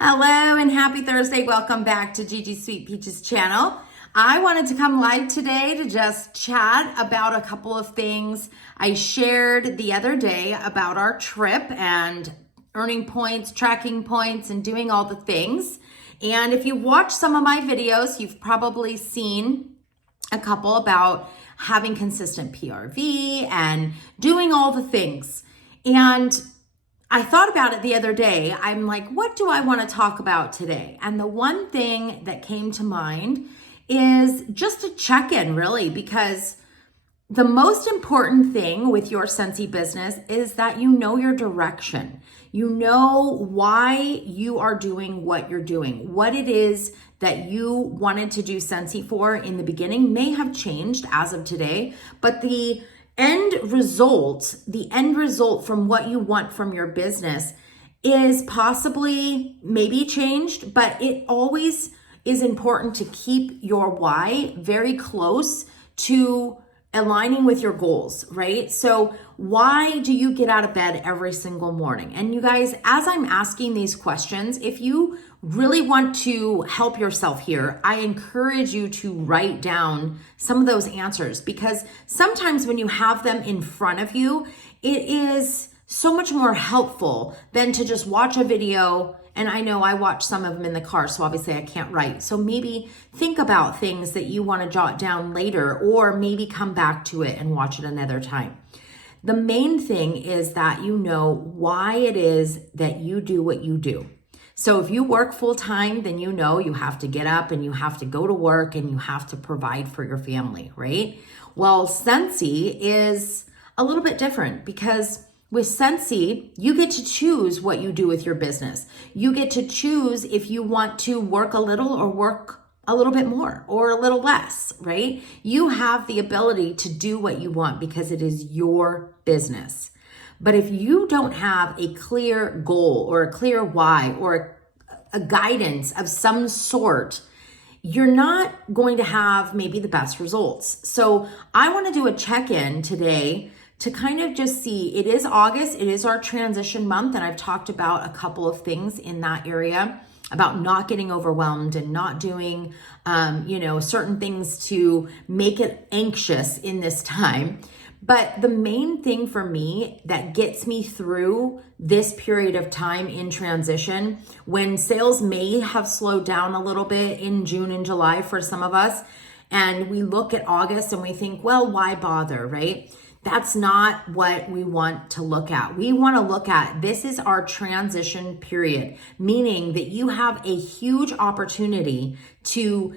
Hello and happy Thursday. Welcome back to Gigi's Sweet Peaches channel. I wanted to come live today to just chat about a couple of things I shared the other day about our trip and earning points, tracking points, and doing all the things. And if you watch some of my videos, you've probably seen a couple about having consistent PRV and doing all the things. And I thought about it the other day. I'm like, what do I want to talk about today? And the one thing that came to mind is just a check-in, really, because the most important thing with your Scentsy business is that you know your direction. You know why you are doing what you're doing. What it is that you wanted to do Scentsy for in the beginning may have changed as of today, but the end result from what you want from your business is possibly maybe changed, but it always is important to keep your why very close to aligning with your goals, right? So why do you get out of bed every single morning? And you guys, as I'm asking these questions, if you really want to help yourself here, I encourage you to write down some of those answers, because sometimes when you have them in front of you, it is so much more helpful than to just watch a video. And I know I watch some of them in the car, so obviously I can't write. So maybe think about things that you want to jot down later, or maybe come back to it and watch it another time. The main thing is that you know why it is that you do what you do. So if you work full time, then you know you have to get up and you have to go to work and you have to provide for your family, right? Well, Scentsy is a little bit different, because with Scentsy, you get to choose what you do with your business. You get to choose if you want to work a little or work a little bit more or a little less, right? You have the ability to do what you want because it is your business. But if you don't have a clear goal or a clear why or a guidance of some sort, you're not going to have maybe the best results. So I want to do a check-in today to kind of just see, it is August, it is our transition month, and I've talked about a couple of things in that area about not getting overwhelmed and not doing, certain things to make it anxious in this time. But the main thing for me that gets me through this period of time in transition, when sales may have slowed down a little bit in June and July for some of us, and we look at August and we think, well, why bother, right? That's not what we want to look at. We want to look at, this is our transition period, meaning that you have a huge opportunity to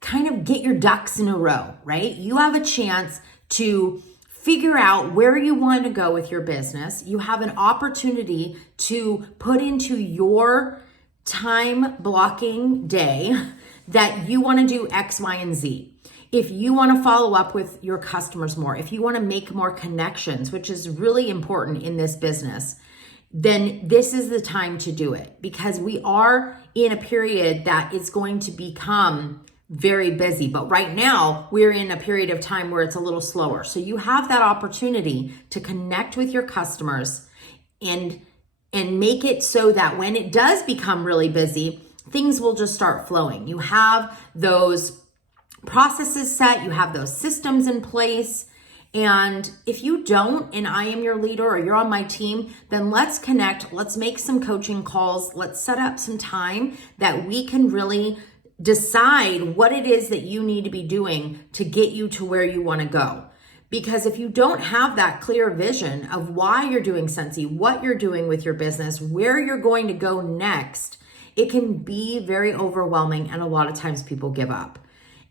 kind of get your ducks in a row, right? You have a chance to figure out where you want to go with your business. You have an opportunity to put into your time blocking day that you want to do X, Y, and Z. If you want to follow up with your customers more, if you want to make more connections, which is really important in this business, then this is the time to do it, because we are in a period that is going to become very busy. But right now we're in a period of time where it's a little slower. So you have that opportunity to connect with your customers and make it so that when it does become really busy, things will just start flowing. You have those processes set, you have those systems in place. And if you don't, and I am your leader or you're on my team, then let's connect, let's make some coaching calls, let's set up some time that we can really decide what it is that you need to be doing to get you to where you want to go. Because if you don't have that clear vision of why you're doing Scentsy, what you're doing with your business, where you're going to go next, it can be very overwhelming, and a lot of times people give up.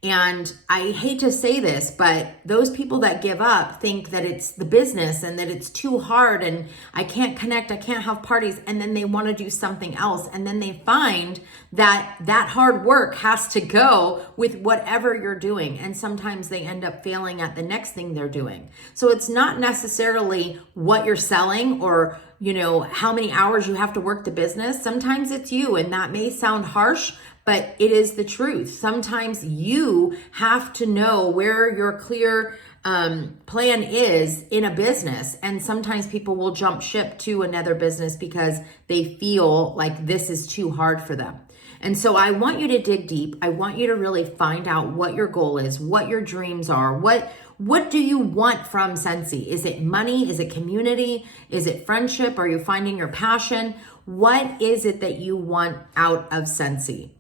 And I hate to say this, but those people that give up think that it's the business and that it's too hard and I can't connect, I can't have parties, and then they want to do something else. And then they find that that hard work has to go with whatever you're doing. And sometimes they end up failing at the next thing they're doing. So it's not necessarily what you're selling or, how many hours you have to work the business. Sometimes it's you, and that may sound harsh, but it is the truth. Sometimes you have to know where your clear plan is in a business. And sometimes people will jump ship to another business because they feel like this is too hard for them. And so I want you to dig deep. I want you to really find out what your goal is, what your dreams are, what do you want from Scentsy? Is it money? Is it community? Is it friendship? Are you finding your passion? What is it that you want out of Scentsy?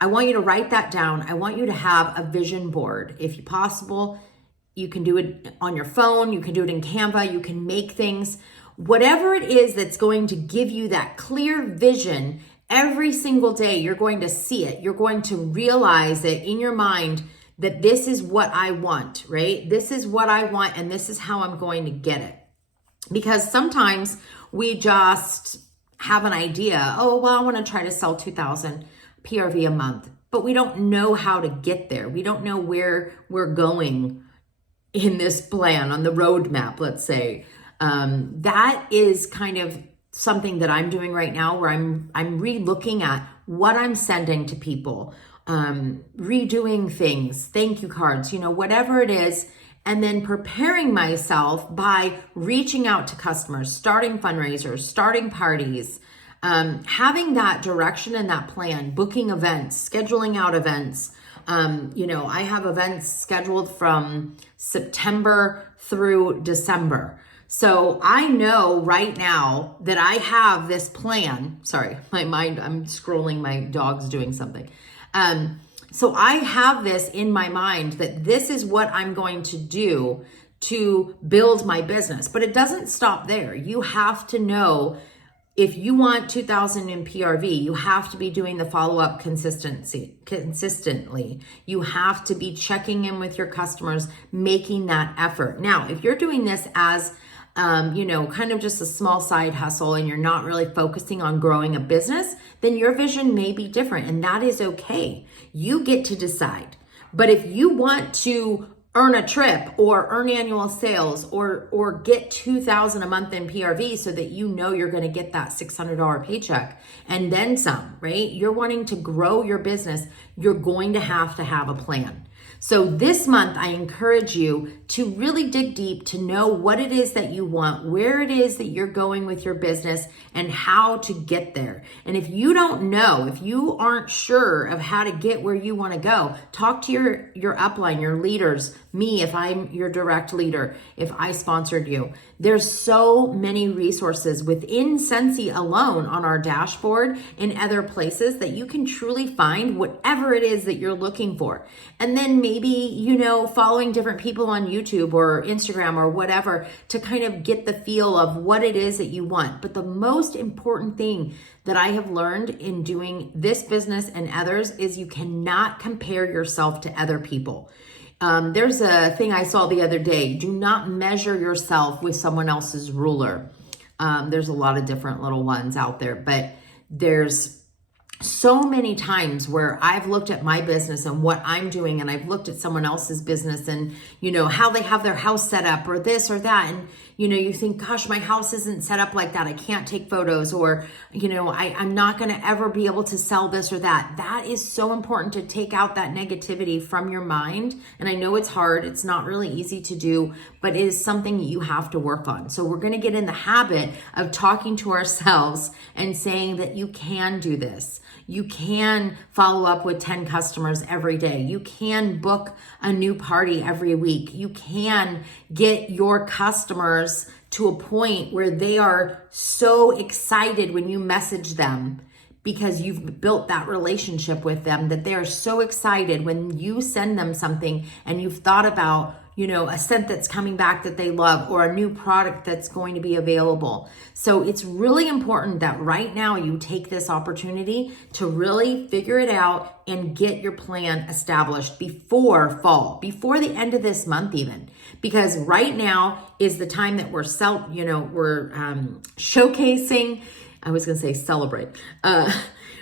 I want you to write that down. I want you to have a vision board. If possible, you can do it on your phone. You can do it in Canva. You can make things. Whatever it is that's going to give you that clear vision, every single day, you're going to see it. You're going to realize it in your mind that this is what I want, right? This is what I want, and this is how I'm going to get it. Because sometimes we just have an idea, oh, well, I want to try to sell 2,000 PRV a month, but we don't know how to get there. We don't know where we're going in this plan, on the roadmap, let's say. That is kind of something that I'm doing right now, where I'm re-looking at what I'm sending to people, redoing things, thank you cards, whatever it is, and then preparing myself by reaching out to customers, starting fundraisers, starting parties, having that direction and that plan, booking events, scheduling out events. I have events scheduled from September through December. So I know right now that I have this plan. Sorry, I'm scrolling, my dog's doing something. So I have this in my mind that this is what I'm going to do to build my business. But it doesn't stop there. You have to know, if you want 2,000 in PRV, you have to be doing the follow-up consistently. You have to be checking in with your customers, making that effort. Now, if you're doing this as kind of just a small side hustle and you're not really focusing on growing a business, then your vision may be different, and that is okay. You get to decide. But if you want to earn a trip or earn annual sales or get 2,000 a month in PRV so that you're going to get that $600 paycheck and then some, right? You're wanting to grow your business. You're going to have a plan. So this month, I encourage you to really dig deep to know what it is that you want, where it is that you're going with your business, and how to get there. And if you don't know, if you aren't sure of how to get where you want to go, talk to your upline, your leaders, me, if I'm your direct leader, if I sponsored you. There's so many resources within Scentsy alone on our dashboard and other places that you can truly find whatever it is that you're looking for. And then maybe, following different people on YouTube or Instagram or whatever to kind of get the feel of what it is that you want. But the most important thing that I have learned in doing this business and others is you cannot compare yourself to other people. There's a thing I saw the other day. Do not measure yourself with someone else's ruler. There's a lot of different little ones out there, but there's so many times where I've looked at my business and what I'm doing, and I've looked at someone else's business and, how they have their house set up or this or that. And, you think, gosh, my house isn't set up like that. I can't take photos, or, I'm not going to ever be able to sell this or that. That is so important to take out that negativity from your mind. And I know it's hard. It's not really easy to do, but it is something you have to work on. So we're going to get in the habit of talking to ourselves and saying that you can do this. You can follow up with 10 customers every day. You can book a new party every week. You can get your customers to a point where they are so excited when you message them, because you've built that relationship with them, that they are so excited when you send them something and you've thought about, a scent that's coming back that they love, or a new product that's going to be available. So it's really important that right now you take this opportunity to really figure it out and get your plan established before fall, before the end of this month even. Because right now is the time that we're showcasing, I was going to say celebrate.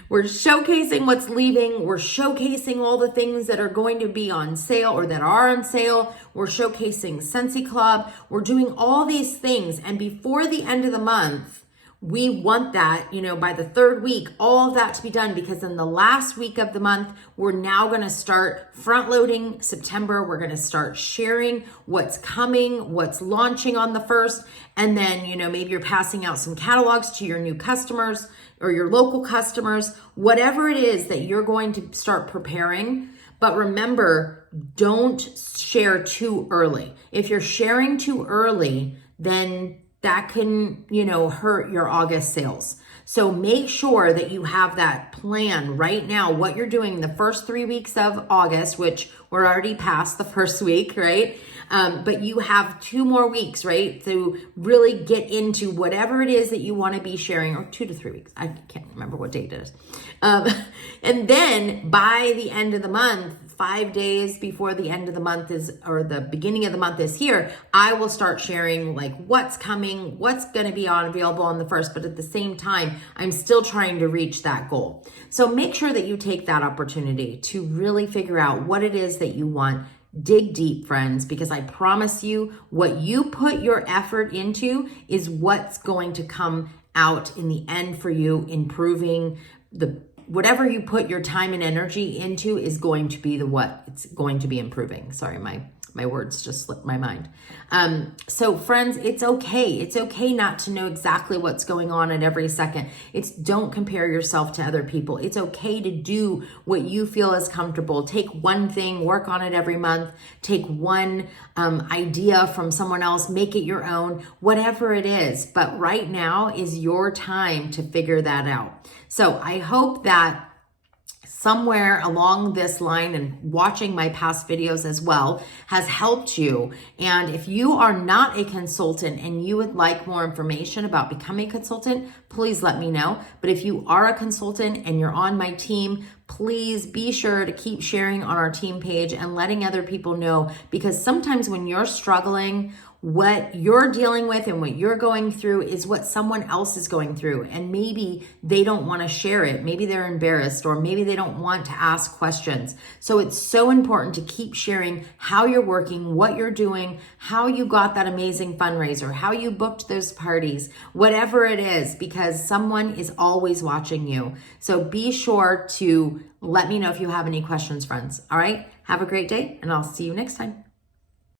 We're showcasing what's leaving. We're showcasing all the things that are going to be on sale or that are on sale. We're showcasing Scentsy Club. We're doing all these things. And before the end of the month, we want that, by the third week, all of that to be done, because in the last week of the month, we're now going to start front loading September. We're going to start sharing what's coming, what's launching on the 1st. And then, maybe you're passing out some catalogs to your new customers or your local customers, whatever it is that you're going to start preparing. But remember, don't share too early. If you're sharing too early, then that can, hurt your August sales. So make sure that you have that plan right now, what you're doing the first 3 weeks of August, which we're already past the first week, right? But you have 2 more weeks, right? To really get into whatever it is that you want to be sharing, or 2 to 3 weeks. I can't remember what date it is. And then by the end of the month, 5 days before the end of the month or the beginning of the month is here, I will start sharing like what's coming, what's going to be available on the 1st. But at the same time, I'm still trying to reach that goal. So make sure that you take that opportunity to really figure out what it is that you want. Dig deep, friends, because I promise you, what you put your effort into is what's going to come out in the end for you, improving whatever you put your time and energy into is going to be it's going to be improving. Sorry, my words just slipped my mind. So friends, it's okay. It's okay not to know exactly what's going on at every second. Don't compare yourself to other people. It's okay to do what you feel is comfortable. Take one thing, work on it every month. Take one idea from someone else, make it your own, whatever it is. But right now is your time to figure that out. So I hope that somewhere along this line, and watching my past videos as well, has helped you. And if you are not a consultant and you would like more information about becoming a consultant, please let me know. But if you are a consultant and you're on my team, please be sure to keep sharing on our team page and letting other people know, because sometimes when you're struggling, what you're dealing with and what you're going through is what someone else is going through. And maybe they don't want to share it. Maybe they're embarrassed, or maybe they don't want to ask questions. So it's so important to keep sharing how you're working, what you're doing, how you got that amazing fundraiser, how you booked those parties, whatever it is, because someone is always watching you. So be sure to let me know if you have any questions, friends. All right. Have a great day, and I'll see you next time.